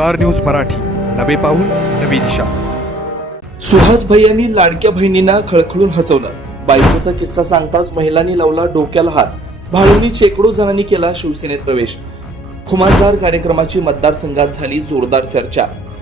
Star news Marathi. नवे पाऊल नवी दिशा. सुहास भैयांनी लाडक्या बहिणींना खळखळून हसवलं. बायकोचा किस्सा सांगताच महिलांनी लावला डोक्याला हात. भाळवणी शेकडो जणांनी केला शिवसेनेत प्रवेश. खुमासदार कार्यक्रमाची मतदारसंघात झाली जोरदार चर्चा.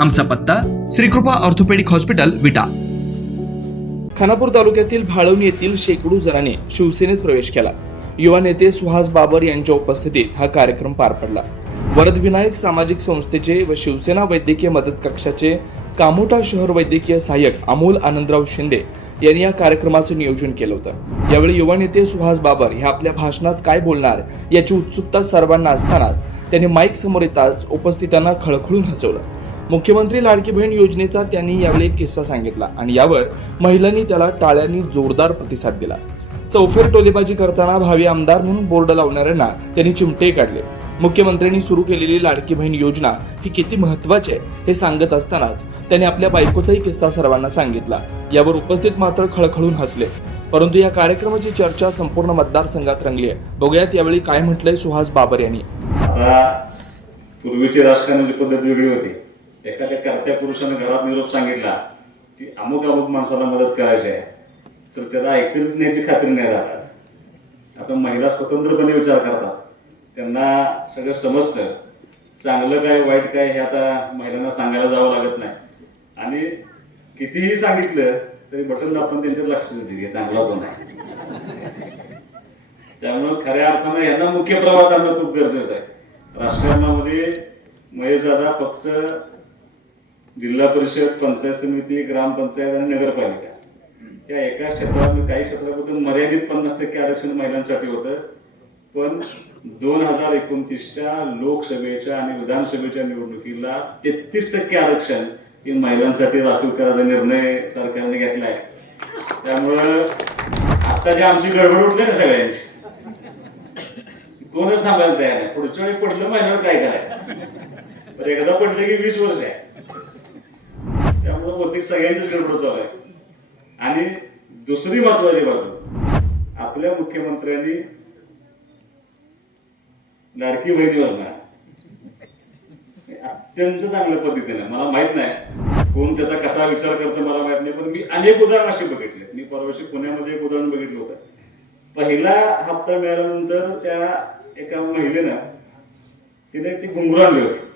आमचा पत्ता श्रीकृपा ऑर्थोपेडिक हॉस्पिटल विटा. खानापूर तालुक्यातील भाळवणी येथील शेकडो जणांनी शिवसेनेत प्रवेश केला. युवा नेते सुहास बाबर यांच्या उपस्थितीत हा कार्यक्रम पार पडला. वरदविनायक सामाजिक संस्थेचे व शिवसेना वैद्यकीय मदत कक्षाचे कामोटा शहर वैद्यकीय सहाय्यक अमोल आनंदराव शिंदे यांनी या कार्यक्रमाचं नियोजन केलं होतं. यावेळी युवा नेते सुहास बाबर हे आपल्या भाषणात काय बोलणार याची उत्सुकता सर्वांना असतानाच त्यांनी माईक समोर येताच उपस्थितांना खळखळून हसवलं. मुख्यमंत्री लाडकी बहीण योजनेचा त्यांनी यावेळी एक किस्सा सांगितला आणि यावर महिलांनी त्याला टाळ्यांनी जोरदार प्रतिसाद दिला. चौफेर टोलेबाजी करताना भावी आमदार म्हणून बोर्ड लावणाऱ्यांना त्यांनी चिमटे काढले. मुख्यमंत्र्यांनी सुरू केलेली लाडकी बहीण योजना ही किती महत्वाची आहे हे सांगत असतानाच त्यांनी आपल्या बायकोचाही किस्सा सर्वांना सांगितला. यावर उपस्थित मात्र खळखळून हसले. परंतु या कार्यक्रमाची चर्चा संपूर्ण मतदारसंघात रंगली आहे. बघूयात यावेळी काय म्हटलंय सुहास बाबर यांनी. पूर्वीची राजकारणाची पद्धत वेगळी होती. एखाद्या कर्त्या पुरुषाने घरात निरोप सांगितला की अमुक अमुक माणसाला मदत करायची आहे तर त्याला ऐकण्याची खात्री नाही राहतात आता महिला स्वतंत्रपणे विचार करतात. त्यांना सगळं समजतं. चांगलं काय वाईट काय हे आता महिलांना सांगायला जावं लागत नाही. आणि कितीही सांगितलं तरी बटन आपण त्यांच्या लक्ष देते चांगला पण आहे. त्यामुळं खऱ्या अर्थानं यांना मुख्य प्रवाहात आणणं खूप गरजेचं आहे. राजकारणामध्ये महेशदादा फक्त जिल्हा परिषद पंचायत समिती ग्रामपंचायत आणि नगरपालिका. या एका क्षेत्रात काही क्षेत्राबद्दल मर्यादित पन्नास टक्के आरक्षण महिलांसाठी होतं. पण दोन हजार एकोणतीसच्या लोकसभेच्या आणि विधानसभेच्या निवडणुकीला तेहतीस टक्के आरक्षण हे महिलांसाठी राखीव करायचा निर्णय सरकारने घेतलाय त्यामुळं आता जे आमची गडबड उठली ना सगळ्यांची कोणच थांबायला तयार नाही. पुढच्या वेळी पडलं महिन्यावर काय करायचं? एकदा पडलं की वीस वर्ष आहे. बहुतेक सगळ्यांचीच गडबड चालू आहे. आणि दुसरी महत्वाची बाजू आपल्या मुख्यमंत्र्यांनी लाडकी बहिणी योजना अत्यंत चांगल्या पद्धतीने मला माहीत नाही. कोण त्याचा कसा विचार करतो मला माहीत नाही पण मी अनेक उदाहरण अशी बघितले. मी परवाशी पुण्यामध्ये एक उदाहरण बघितलं होतं. पहिला हप्ता मिळाल्यानंतर त्या एका महिलेनं तिने ती घुंगरू आणली होती.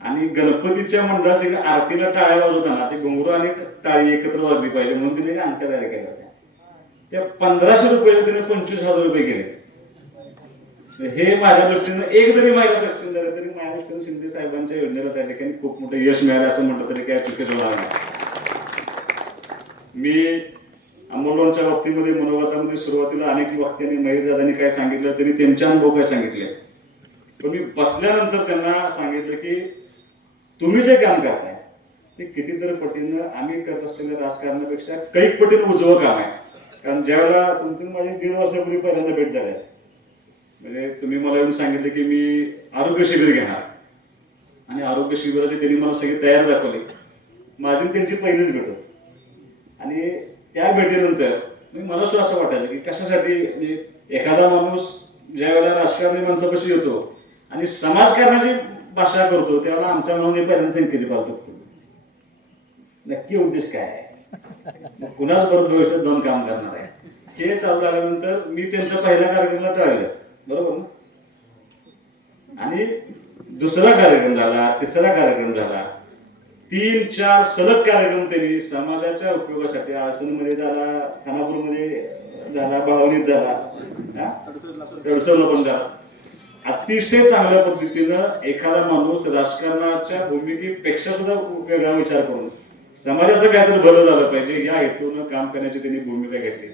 आणि गणपतीच्या मंडळाची आरतीला टाळ्या वाजवताना ते घुंगरू आणि टाळी एकत्र वाजली पाहिजे म्हणून तिने अंक तयार केल्या होत्या. त्या पंधराशे रुपयाला तिने पंचवीस हजार रुपये केले. हे माझ्या दृष्टीनं एक जरी माझ्या सक्षम झालं तरी माझ्या दृष्टीनं शिंदे साहेबांच्या योजनेला त्या ठिकाणी खूप मोठं यश मिळालं असं म्हटलं तरी काय चुकीचं होणार नाही. मी अमोलवांच्या बाबतीमध्ये मनोगतामध्ये सुरुवातीला अनेक वक्त्यांनी महेश दादांनी काय सांगितलं तरी त्यांच्या अनुभव काय सांगितले. पण मी बसल्यानंतर त्यांना सांगितलं की तुम्ही जे काम करताय ते कितीतरी पटीनं आम्ही करत असलेल्या राजकारणापेक्षा कैक पटीनं उजवं काम आहे कारण ज्यावेळेला तुमची माझी दीड वर्षापूर्वी पहिल्यांदा भेट झाली असेल. म्हणजे तुम्ही मला येऊन सांगितलं की मी आरोग्य शिबिर घेणार आणि आरोग्य शिबिराची त्यांनी मला सगळी तयारी दाखवली माझी त्यांची पहिलीच भेट होती. आणि त्या भेटीनंतर म्हणजे मला सुद्धा असं वाटायचं की कशासाठी म्हणजे एखादा माणूस ज्या वेळेला राजकारणी माणसापाशी येतो आणि समाजकारणाची भाषा करतो त्यावेळेला आमच्या मनाने पहिल्यांदा संकेत पाहतो नक्की उद्देश काय आहे? मग कुणाच भविष्यात दोन काम करणार आहे? हे चालू झाल्यानंतर मी त्यांच्या पहिल्या कार्यक्रमाला टाळलं बरोबर ना? आणि दुसरा कार्यक्रम झाला तिसरा कार्यक्रम झाला. तीन चार सलग कार्यक्रम त्यांनी समाजाच्या उपयोगासाठी आसनमध्ये झाला खानापूरमध्ये झाला बावलीत झाला. पण झाला. अतिशय चांगल्या पद्धतीनं एखादा माणूस राजकारणाच्या भूमिकेपेक्षा सुद्धा वेगळा विचार करून समाजाचं काहीतरी भलं झालं पाहिजे या हेतूनं काम करण्याची त्यांनी भूमिका घेतली.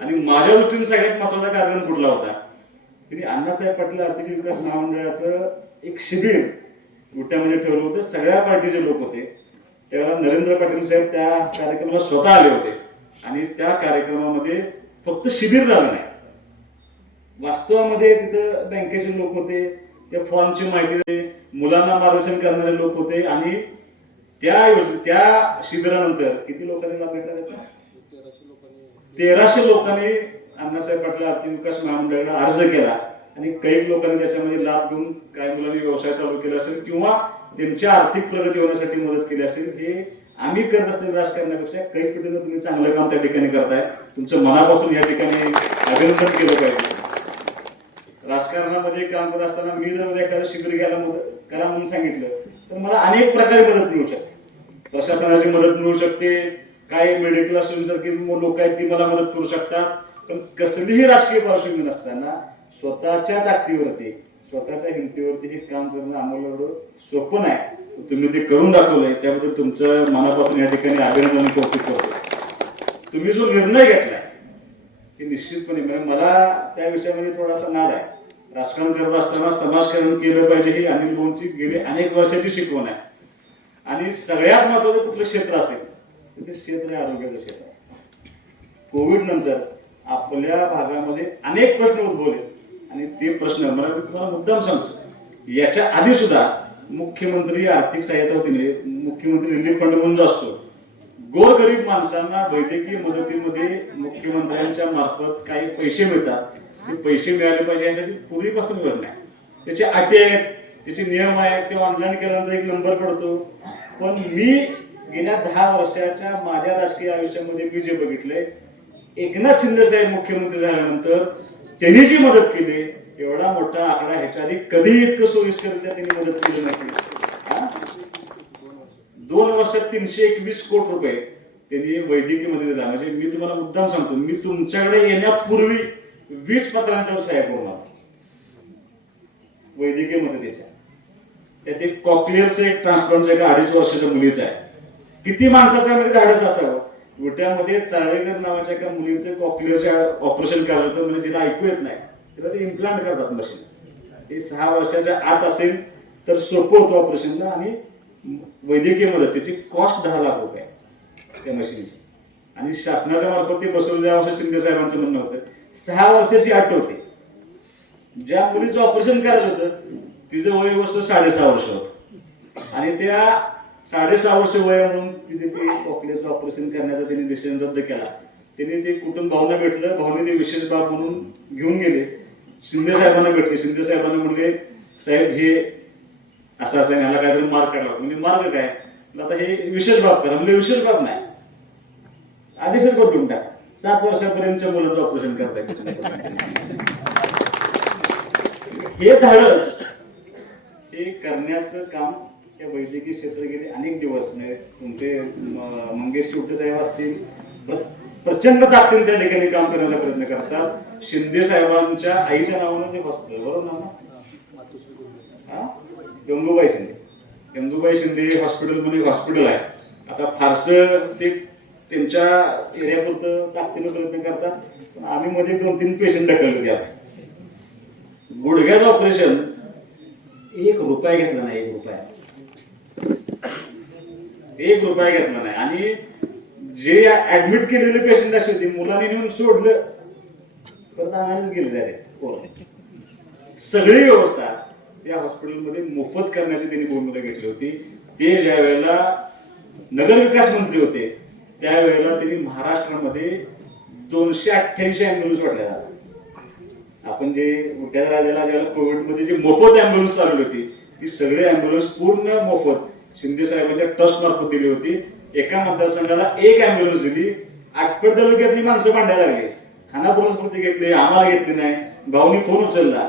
आणि माझ्या दृष्टीने सगळ्यात महत्त्वाचा कार्यक्रम कुठला होता. त्यांनी अण्णासाहेब पाटील आर्थिक विकास महामंडळाचं एक शिबिर गोट्यामध्ये ठेवलं होतं. सगळ्या पार्टीचे लोक होते. त्यावेळेला नरेंद्र पाटील साहेब त्या कार्यक्रमाला स्वतः आले होते. आणि त्या कार्यक्रमामध्ये फक्त शिबिर झालं नाही. वास्तवामध्ये तिथं बँकेचे लोक होते त्या फॉर्मची माहिती मुलांना मार्गदर्शन करणारे लोक होते आणि त्या योजने त्या शिबिरानंतर किती लोकांनी लाभ घेतला त्याचा? तेराशे लोकांनी अण्णासाहेब पाटील आर्थिक विकास महामंडळाला अर्ज केला आणि काही लोकांनी त्याच्यामध्ये लाभ घेऊन काही मुलांनी व्यवसाय चालू केला असेल किंवा त्यांच्या आर्थिक प्रगती होण्यासाठी मदत केली असेल हे आम्ही करत असलेल्या राजकारणापेक्षा काही पद्धतीनं तुम्ही चांगलं काम त्या ठिकाणी करताय. तुमचं मनापासून या ठिकाणी अभिनंदन केलं पाहिजे. राजकारणामध्ये काम करत असताना मी जर एखादं शिबिर घ्यायला करा म्हणून सांगितलं तर मला अनेक प्रकारे मदत मिळू शकते. प्रशासनाची मदत मिळू शकते काही मेडिकल असोसिएशनसारखी लोक आहेत ती मला मदत करू शकतात पण कसलीही राजकीय पार्श्वभूमी नसताना स्वतःच्या ताकदीवरती स्वतःच्या हिमतीवरती हे काम करणं आम्हाला एवढं सोपं नाही. तुम्ही ते करून दाखवलंय त्याबद्दल तुमचं मनापासून या ठिकाणी अभिनंदन कौतुक करतो. तुम्ही जो निर्णय घेतला ते निश्चितपणे म्हणजे मला त्या विषयामध्ये थोडासा नाद आहे. राजकारण करत असताना समाजकारण केलं पाहिजे ही अनिल भाऊंची गेली अनेक वर्षाची शिकवण आहे. आणि सगळ्यात महत्वाचं कुठलं क्षेत्र असेल तर ते क्षेत्र आहे आरोग्याचं क्षेत्र. कोविड नंतर आपल्या भागामध्ये अनेक प्रश्न उद्भवले. आणि ते प्रश्न मला मी तुम्हाला मुद्दाम सांगतो याच्या आधी सुद्धा मुख्यमंत्री आर्थिक सहाय्यता वतीने मुख्यमंत्री रिलीफ फंड म्हणून जो असतो गोरगरीब माणसांना वैद्यकीय मदतीमध्ये मुख्यमंत्र्यांच्या मार्फत काही पैसे मिळतात. ते पैसे मिळाले पाहिजे यासाठी पूर्वीपासून योजना आहे. त्याचे अटी आहेत त्याचे नियम आहेत ते ऑनलाईन केल्यानंतर एक नंबर पडतो. पण मी गेल्या दहा वर्षाच्या माझ्या राजकीय आयुष्यामध्ये मी जे बघितलंय एकनाथ शिंदे साहेब मुख्यमंत्री झाल्यानंतर त्यांनी जी मदत केली एवढा मोठा आकडा ह्याच्या आधी कधी इतकं सोयीस्करित्या त्यांनी मदत केली नाही. दोन वर्षात तीनशे एकवीस कोटी रुपये त्यांनी वैद्यकीय मदत दिला. म्हणजे मी तुम्हाला मुद्दाम सांगतो मी तुमच्याकडे येण्यापूर्वी वीस पत्रांच्यावर सह्या करून वैद्यकीय मदतीच्या त्यात एक कॉक्लिअरचं एक ट्रान्सप्लांटचं एका अडीच वर्षाच्या मुलीचं आहे. किती माणसाच्या मध्ये धाडस असावं? विट्यामध्ये तळेकर नावाच्या एका मुलीचं कॉक्लिअरचं ऑपरेशन करायचं होतं म्हणजे तिला ऐकू येत नाही तिला ते इम्प्लांट करतात मशीन ते सहा वर्षाच्या आत असेल तर सोपं होतं ऑपरेशनला आणि वैद्यकीय मदत त्याची कॉस्ट दहा लाख रुपये त्या मशीनची आणि शासनाच्या मार्फत ते बसवलं असं शिंदे साहेबांचं म्हणणं होतं सहा वर्षाची अट होती. ज्या मुलीचं ऑपरेशन करायचं होतं तिचं वय वर्ष साडेसहा वर्ष होत. आणि त्या साडेसहा वर्ष वय म्हणून तिचे ते कॉकलेचं ऑपरेशन करण्याचा त्यांनी डिसिजन रद्द केला. त्यांनी ते कुटुंब भावना भेटलं भावने ते विशेष बाब म्हणून घेऊन गेले. शिंदे साहेबांना भेटले. शिंदे साहेबांना म्हणले साहेब हे असं असं ह्याला काहीतरी मार्क काढला होता. म्हणजे मार्ग काय? आता हे विशेष बाब करा. म्हणजे विशेष बाब नाही. आदेशच करून टाक. सात वर्षापर्यंतच्या मुलाचं ऑपरेशन करता हे धाडस हे करण्याचं काम या वैद्यकीय क्षेत्र गेले अनेक दिवस म्हणजे तुमचे मंगेश शिवटे साहेब असतील प्रचंड ताकदीने त्या ठिकाणी काम करण्याचा प्रयत्न करतात. शिंदे साहेबांच्या आईच्या नावानं ते हॉस्पिटल बरोबर ना? गंगूबाई शिंदे. गंगूबाई शिंदे हॉस्पिटल एक हॉस्पिटल आहे. आता फारसं ते त्यांच्या एरियापुरतं ताकदीनं प्रयत्न करतात. पण आम्ही मध्ये दोन तीन पेशंट ढकलले त्यात. गुडघ्याचं ऑपरेशन एक रुपया घेतला नाही एक रुपया. एक रुपया घेतला नाही. आणि जे ऍडमिट केलेले पेशंट असे होते मुलांनी नेऊन सोडलं परत आणायलाच गेले डायरेक्ट सगळी व्यवस्था त्या हॉस्पिटलमध्ये मोफत करण्याची त्यांनी भूमिका घेतली होती. ते ज्या वेळेला नगरविकास मंत्री होते त्यावेळेला त्यांनी महाराष्ट्रामध्ये दोनशे अठ्ठ्याऐंशी अँब्युलन्स वाटल्या आपण जे मोठ्या राजाला ज्याला कोविडमध्ये जे मोफत अँब्युलन्स चालवली होती ती सगळी अँब्युलन्स पूर्ण मोफत शिंदे साहेबांच्या ट्रस्ट मार्फत दिली होती. एका मतदारसंघाला एक अँब्युलन्स दिली. आटपट तालुक्यातली माणसं भांडायला लागली. खानापूरस्फूर्ती घेतली आम्हाला घेतली नाही. भाऊनी फोन उचलला.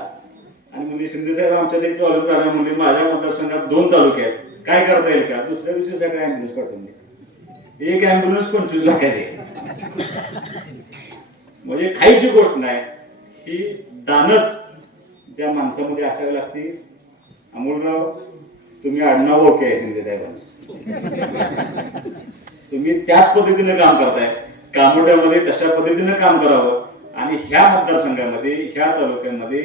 आणि म्हणजे शिंदे साहेब आमच्या एक तालुका म्हणजे माझ्या मतदारसंघात दोन तालुके आहेत. काय करता येईल का? दुसऱ्या दिवशी सगळ्या अँब्युलन्स पाठवून दे. एक अँब्युलन्स पंचवीस लाखाची म्हणजे खायची गोष्ट नाही. ही दानत ज्या माणसामध्ये असावी लागते. अमोलराव तुम्ही आडनाव ओके शिंदे साहेबांचं तुम्ही त्याच पद्धतीनं काम करताय. कामोड्यामध्ये तशा पद्धतीनं काम करावं. आणि ह्या मतदारसंघामध्ये ह्या तालुक्यामध्ये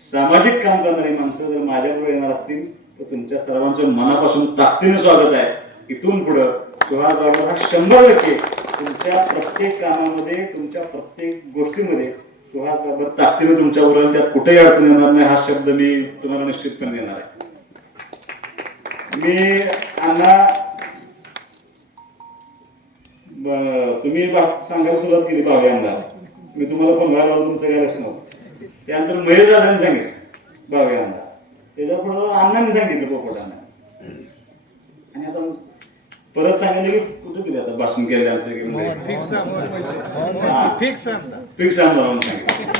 सामाजिक काम करणारी माणसं जर माझ्याबरोबर येणार असतील तर तुमच्या सर्वांचं मनापासून ताकदीने स्वागत आहे. इथून पुढं सुहास बाबर हा शंभर टक्के तुमच्या प्रत्येक कामामध्ये तुमच्या प्रत्येक गोष्टीमध्ये सुहास बाबर ताकदीने तुमच्या बरोबर त्यात कुठेही अडचण येणार नाही हा शब्द मी तुम्हाला निश्चितपणे देणार आहे. मी अण्णा तुम्ही सांगायला सुरुवात केली बाबा यांना मी तुम्हाला फोन व्हायला तुमचं काय नव्हतं. त्यानंतर महेश दादांनी सांगितलं बाबा यांना त्याच्या पुढे अण्णांनी सांगितलं पोपटांना आणि आता परत सांगितलं की कुठं गेले आता भाषण केलं आमचं की हा. फिक्स आमदार म्हणून सांगितलं.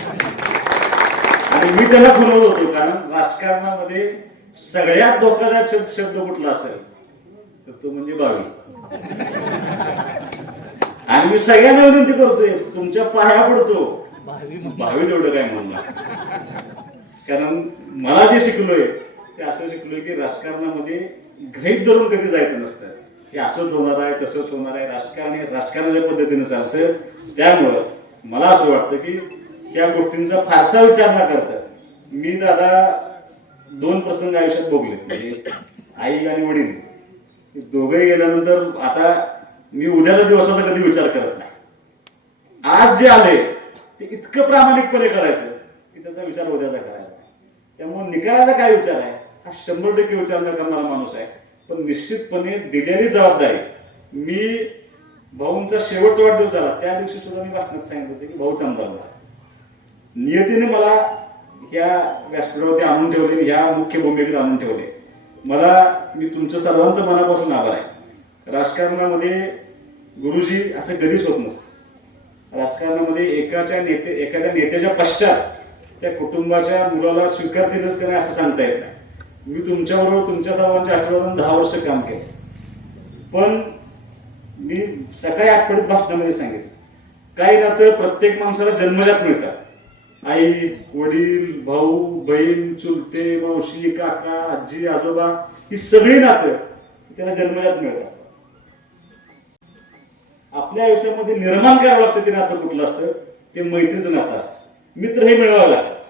आणि मी त्याला खुलवत होतो कारण राजकारणामध्ये सगळ्यात धोकादायक शब्द शब्द कुठला असेल तर तो म्हणजे बावी. आणि मी सगळ्यांना विनंती करतोय तुमच्या पाया पडतो. भावी तेवढं काय म्हणणार कारण मला जे शिकलोय ते असं शिकलोय की राजकारणामध्ये घाईत धरून कधी जायचं नसतं. हे असंच होणार आहे तसंच होणार आहे. राजकारण हे राजकारणाच्या पद्धतीने चालतं त्यामुळं मला असं वाटतं की या गोष्टींचा फारसा विचार न करता मी दादा दोन प्रसंग आयुष्यात भोगले म्हणजे आई आणि वडील. दोघे गेल्यानंतर आता मी उद्याच्या दिवसाचा कधी विचार करत नाही. आज जे आले ते इतकं प्रामाणिकपणे करायचं की त्याचा विचार उद्याचा करायचा. त्यामुळे निकालाचा काय विचार आहे? हा शंभर टक्के विचार न करणारा माणूस आहे. पण निश्चितपणे दिलेली जबाबदारी. मी भाऊंचा शेवटचा वाढदिवस झाला त्या दिवशी सुद्धा मी भाषणात सांगितलं होतं की भाऊ चांगला नियतीने मला ह्या व्यासपीठावरती आणून ठेवले ह्या मुख्य भूमिकेत आणून ठेवले. मला मी तुमच्या सर्वांचं मनापासून आभार आहे. राजकारणामध्ये गुरुजी असं कधीच होत नसतं. राजकारणामध्ये एकाच्या नेते एखाद्या नेत्याच्या पश्चात त्या कुटुंबाच्या मुलाला स्वीकारतीलच का नाही असं सांगता येत नाही. मी तुमच्याबरोबर तुमच्या सर्वांच्या आशीर्वादाने दहा वर्ष काम केलं. पण मी सकाळी आठवड्यात भाषणामध्ये सांगितलं काही नातं प्रत्येक माणसाला जन्मजात मिळतात. आई वडील भाऊ बहीण चुलते मावशी काका आजी आजोबा ही सगळी नातं त्याला जन्मजात मिळत असतात आपल्या आयुष्यामध्ये निर्माण करावं लागतं ते नातं कुठलं असतं? ते मैत्रीचं नातं असतं. मित्र हे मिळवावं लागतं.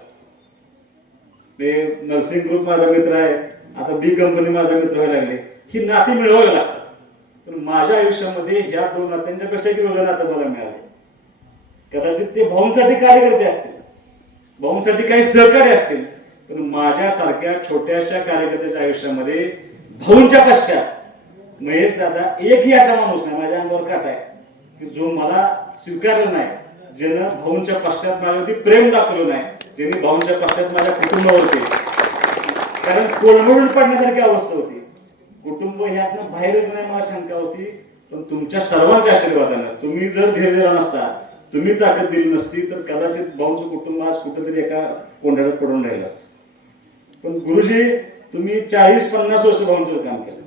ते नर्सिंग ग्रुप माझा मित्र आहे. आता बी कंपनी माझा मित्र व्हायला लागले. ही नाती मिळवावी लागतात. पण माझ्या आयुष्यामध्ये ह्या दोन नात्यांच्या कशाची की वेगळं नातं मला मिळाले? कदाचित ते भाऊंसाठी कार्यकर्ते असतील. भाऊंसाठी काही सहकार्य असतील. पण माझ्यासारख्या छोट्याशा कार्यकर्त्याच्या आयुष्यामध्ये भाऊंच्या पश्चात महेश दादा एकही असा माणूस नाही माझ्या अंगावर काट आहे की जो मला स्वीकारला नाही. ज्यानं भाऊंच्या पश्चात माझ्यावरती प्रेम दाखवलं नाही. ज्यांनी भाऊंच्या पक्षात माझ्या कुटुंबावरती कारण कोलमडून पडण्यासारखी अवस्था होती. कुटुंब ह्यातनं बाहेर नाही मला शंका होती पण तुमच्या सर्वांच्या आशीर्वादानं तुम्ही जर धीर दिला नसता तुम्ही ताकद दिली नसती तर कदाचित भाऊंचं कुटुंब आज कुठेतरी एका कोंडाळ्यात पडून राहिलं असतं. पण गुरुजी तुम्ही चाळीस पन्नास वर्ष भाऊंचं काम केलं.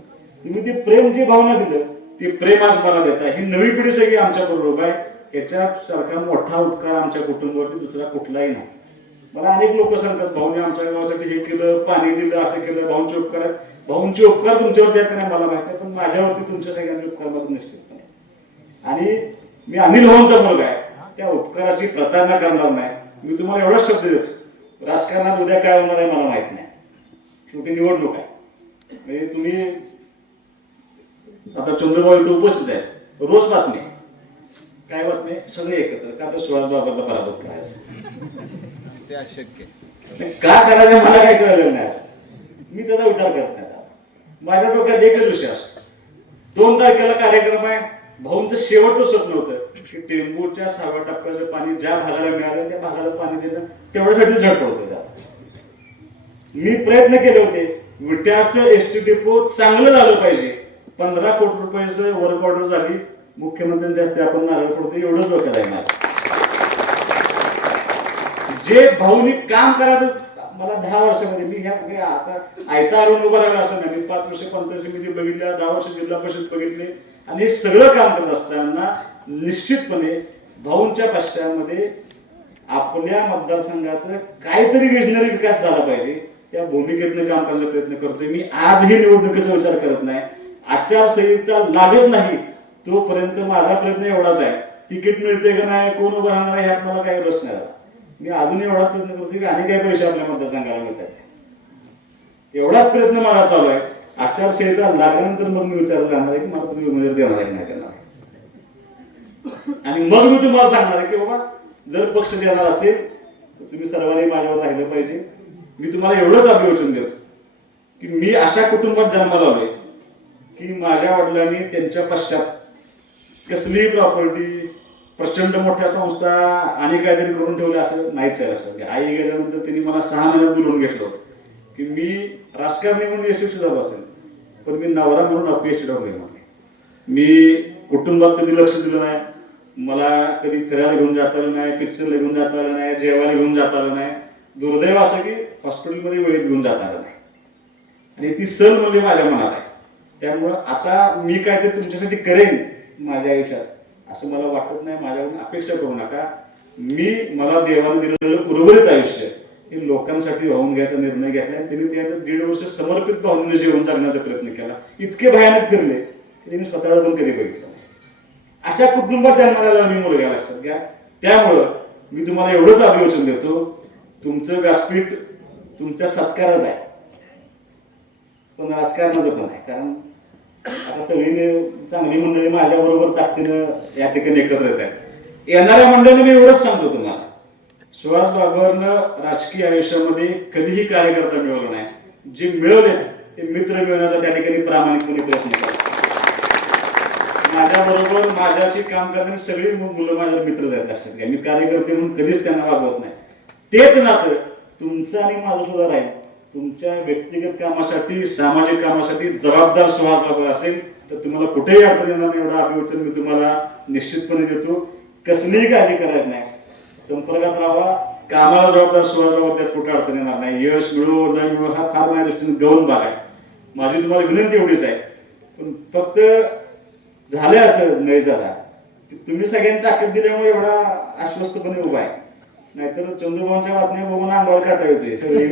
तुम्ही ते प्रेम जी भावना दिलं ते प्रेम आज मला देता. ही नवी पिढी सगळी आमच्या बरोबर आहे. याच्यासारखा मोठा उपकार आमच्या कुटुंबावरती दुसरा कुठलाही नाही. मला अनेक लोक सांगतात भाऊने आमच्या गावासाठी हे केलं पाणी दिलं असं केलं भाऊंचे उपकार भाऊंचे उपकार तुमच्यावरती आहेत नाही मला माहिती आहे पण माझ्यावरती तुमच्या सगळ्यांचे उपकार मला निश्चितपणे आणि मी अनिल भाऊंचा मुलगा आहे. त्या उपकाराची प्रतारणा करणार नाही. मी तुम्हाला एवढाच शब्द देतो. राजकारणात उद्या काय होणार आहे मला माहीत नाही. शेवटी निवडणूक आहे. म्हणजे तुम्ही आता चंद्रभाऊ इथे उपस्थित आहे रोज बातमी. काय बातमी? सगळे एकत्र. का तर सुहास बाबाला पराभूत करायचं. नाही, का करायचं मला काय कळलं नाही. मी त्याचा विचार करत नाही. आता. माझ्या डोक्यात एकच विषय असतो. दोन तारखेला कार्यक्रम आहे. भाऊंचं शेवटचं स्वप्न होतं की टेंबूच्या सहाव्या टप्प्याचं पाणी ज्या भागाला मिळालं त्या भागाला पाणी देणं तेवढ्यासाठी झडप होतं. मी प्रयत्न केले होते. विट्याचं एस टी डेपो चांगलं झालं पाहिजे. पंधरा कोटी रुपयाचं वर्क ऑर्डर झाली. मुख्यमंत्र्यांच्या हस्ते आपण नारळ पडतो एवढंच डोक्यात आहे जे भाऊनी काम करायचं मला दहा वर्षामध्ये मी ह्या आता आयता अरुण उभा राहिला असं नाही मी पाच वर्ष पंचायत समिती बघितल्या दहा वर्ष जिल्हा परिषद बघितले आणि हे सगळं काम करत असताना निश्चितपणे भाऊंच्या पश्चामध्ये आपल्या मतदारसंघाचं काहीतरी विजनरी विकास झाला पाहिजे. त्या भूमिकेतनं काम करण्याचा प्रयत्न करतोय. मी आजही निवडणुकीचा विचार करत नाही. आचारसंहिता लागत नाही तोपर्यंत माझा प्रयत्न एवढाच आहे. तिकीट मिळते का नाही कोण उभं राहणार आहे ह्यात मला काही रस नाही. मी अजून एवढाच प्रयत्न करतो की आणि काही पैसे आपल्या मतदारसंघाला मिळतात. एवढाच प्रयत्न मला चालू आहे. आचारसंहिता लागल्यानंतर मग मी विचारलं जाणार आहे की मला तुम्ही उमेदवार देणार आहे नाही देणार? आणि मग मी तुम्हाला सांगणार आहे की बाबा जर पक्ष देणार असेल तर तुम्ही सर्वांनी माझ्यावर राहिलं पाहिजे. मी तुम्हाला एवढंच अभिवचन देतो की मी अशा कुटुंबात जन्माला आलोय की माझ्या वडिलांनी त्यांच्या पश्चात कसलीही प्रॉपर्टी प्रचंड मोठ्या संस्था आणि काहीतरी करून ठेवल्या असं नाहीच आहे लक्षात आई गेल्यानंतर त्यांनी मला सहा महिन्यात बोलवून घेतलं होतं. की मी राजकारणी म्हणून यशस्वी झालो असेल पण मी नवरा म्हणून अपयशी राहू नये मी कुटुंबात कधी लक्ष दिलं नाही मला कधी फिरायला घेऊन जाता आलं नाही पिक्चरला घेऊन जाता आलं नाही जेवायला घेऊन जाता आलं नाही दुर्दैव असं की हॉस्पिटलमध्ये वेळेत घेऊन जाता आलं नाही. आणि ती सण म्हणजे माझ्या मनात आहे. त्यामुळं आता मी काय तुमच्यासाठी करेन माझ्या आयुष्यात. असं मला वाटत नाही माझ्याकडून अपेक्षा करू नका. मी मला देवाने दिलेलं उर्वरित आयुष्य हे लोकांसाठी वाहून घ्यायचा निर्णय घेतला आणि त्यांनी त्यात दीड वर्ष समर्पित भावनेने जीवन जगण्याचा प्रयत्न केला. इतके भयानक फिरले की त्यांनी स्वतःला पण कधी बघितलं अशा कुटुंबात जन्माला मी मुलगा लक्षात घ्या. त्यामुळं मी तुम्हाला एवढंच अभिवचन देतो. तुमचं व्यासपीठ तुमच्या सत्कारात आहे. पण राजकारणाचं पण आहे. कारण सगळी चांगली मंडळी माझ्या बरोबर ताकदीनं या ठिकाणी एकत्र येत आहेत. येणाऱ्या मंडळीने मी एवढंच सांगतो तुम्हाला. सुहास बाबरनं राजकीय आयुष्यामध्ये कधीही कार्यकर्ता मिळवलं नाही. जे मिळवले ते मित्र मिळवण्याचा त्या ठिकाणी प्रामाणिकपणे प्रयत्न केला. माझ्या बरोबर माझ्याशी काम करणारी सगळी मुलं माझ्या मित्र आहेत लक्षात घ्या मी कार्यकर्ते म्हणून कधीच त्यांना वागवत नाही. तेच नातं तुमचं आणि माझं सुद्धा राहील. तुमच्या व्यक्तिगत कामासाठी सामाजिक कामासाठी जबाबदार सुहास बाबा असेल तर तुम्हाला कुठेही अडचण येणार नाही. एवढं अभिवचन मी तुम्हाला निश्चितपणे देतो. कसलीही काळजी करायची नाही. संपर्कात राहा. कामाला जबाबदार सुहास बाबा त्यात कुठे अडचण येणार नाही. यश मिळो न मिळो हा फार माझ्या दृष्टीने गौण भाग आहे. माझी तुम्हाला विनंती एवढीच आहे. पण फक्त झालंय असं नाही झाला. तुम्ही सगळ्यांनी ताकद दिल्यामुळे एवढा आश्वस्तपणे उभा आहे. नाहीतर चंद्रभाऊच्या बातम्या बघून अंगावर काटा येते सगळे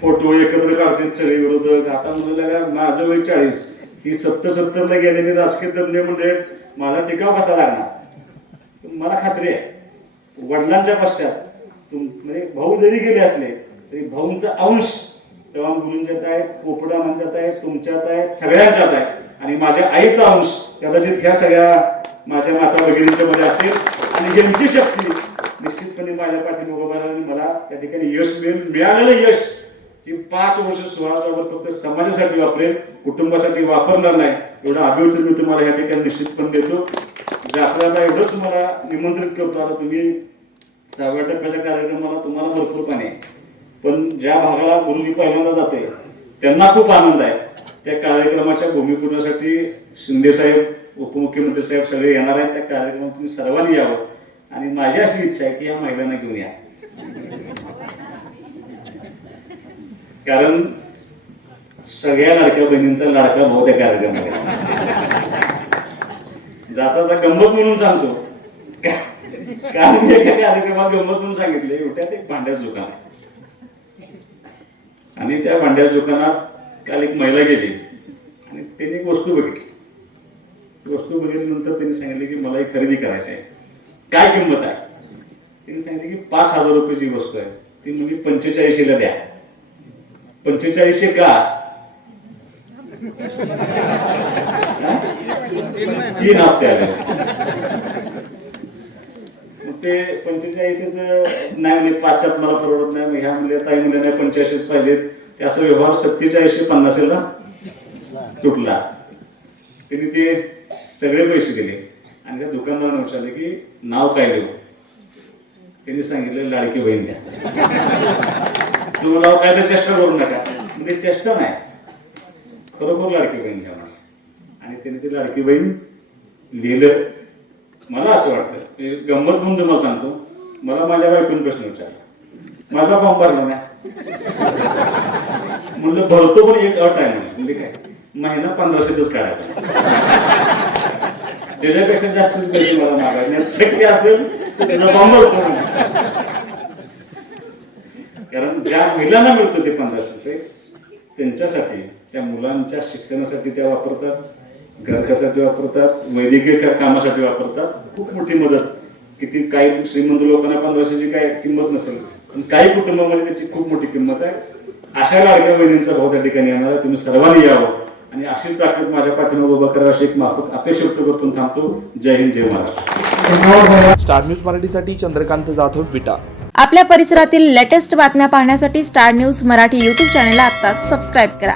फोटो एकत्र काढतात सगळे विरोधक. आता म्हणलं माझं वय चाळीस. ही सत्तर सत्तरला गेलेले राजकीय तज्ञ म्हणजे माझा टिकाव कसा लागणार? मला खात्री आहे. वडिलांच्या पश्चात तुम म्हणजे भाऊ जरी गेले असले तरी भाऊंचा अंश चव्हाण गुरूंच्यात आहे पोपडामांच्यात आहे तुमच्यात आहे सगळ्यांच्यात आहे. आणि माझ्या आईचा अंश कदाचित ह्या सगळ्या माझ्या माता भगिनींच्या मध्ये असेल. आणि ज्यांची शक्ती निश्चितपणे माझ्या पाठी राहून मला त्या ठिकाणी यश मिळेल मिळालेलं यश ही पाच वर्ष सुहासबाबर फक्त समाजासाठी वापरेल कुटुंबासाठी वापरणार नाही एवढं अभिवचन मी तुम्हाला या ठिकाणी निश्चितपणे देतो. म्हणजे आपल्याला एवढंच मला निमंत्रित करतो. आता तुम्ही सहाव्या टप्प्याच्या कार्यक्रमाला तुम्हाला भरपूर पाणी पण ज्या भागाला मुलगी पहिल्यांदा जाते त्यांना खूप आनंद आहे. त्या कार्यक्रमाच्या भूमिपूजनासाठी शिंदे साहेब उपमुख्यमंत्री साहेब सगळे येणार आहेत. त्या कार्यक्रमात तुम्ही सर्वांनी यावं. आणि माझी अशी इच्छा आहे की या महिलांना घेऊन या. कारण सगळ्या लाडक्या बहिणींचा लाडका भाऊ त्या कार्यक्रमाला जाता गंमत म्हणून सांगतो. कारण मी एका कार्यक्रमात गंमत म्हणून सांगितले एवढ्यात एक भांड्याचं दुकान आहे. आणि त्या भांड्याच्या दुकानात काल एक महिला गेली. आणि त्यांनी एक वस्तू बघितली. वस्तू बघितल्यानंतर त्यांनी सांगितले की मला ही खरेदी करायची आहे. काय किंमत आहे? त्यांनी सांगितलं की पाच हजार रुपयाची वस्तू आहे ती म्हणजे पंचेचाळीशीला द्या. पंचेचाळीसशे का? तीन हप्ते आले. मग ते पंचेचाळीसच नाही म्हणजे पाचच्यात मला परवडत नाही ह्या मुले ताई मुले नाही पंचेचाळीस पाहिजेत. ते व्यवहार सत्तेचाळीसशे पन्नासला तुटला. त्यांनी ते सगळे पैसे दिले. आणि त्या दुकानदाराने विचारले की नाव काय देऊ हो? त्यांनी सांगितलं लाडकी बहीण द्या. तुम्हाला नाव काय तर चेष्टा करू नका. म्हणजे चेष्टा नाही. खरोखर लाडकी बहीण घ्या म्हणा. आणि त्यांनी ती लाडकी बहीण लिहिलं. मला असं वाटतं ते गंमत म्हणून तुम्हाला सांगतो मला माझ्या बायकून प्रश्न विचारला. माझा फॉर्म भरला नाही. म्हणलं भरतो पण एक अट आहे म्हणजे काय? महिना पंधराशेतच काढायचा. त्याच्यापेक्षा जास्तच गर्दी मला मागायची शक्य असेल त्याचा कारण ज्या महिलांना मिळतो ते पंधराशे रुपये त्यांच्यासाठी त्या मुलांच्या शिक्षणासाठी त्या वापरतात घरकासाठी वापरतात वैद्यकीय कामासाठी वापरतात. खूप मोठी मदत. किती काही श्रीमंत लोकांना पंधराशेची काय किंमत नसेल पण काही कुटुंबामध्ये त्याची खूप मोठी किंमत आहे. अशा लाडक्या बहिणींचा भाव त्या ठिकाणी येणार तुम्ही सर्वांनी यावं. आणि अशीच ताकद माझ्या पाठीमागे उभा करा अशी एक माफक अपेक्षा व्यक्त करतो थांबतो. जय हिंद जय महाराष्ट्र. स्टार न्यूज मराठीसाठी चंद्रकांत जाधव विटा. आपल्या परिसरातील लेटेस्ट बातम्या पाहण्यासाठी स्टार न्यूज मराठी यूट्यूब चॅनलला आत्ताच सबस्क्राईब करा.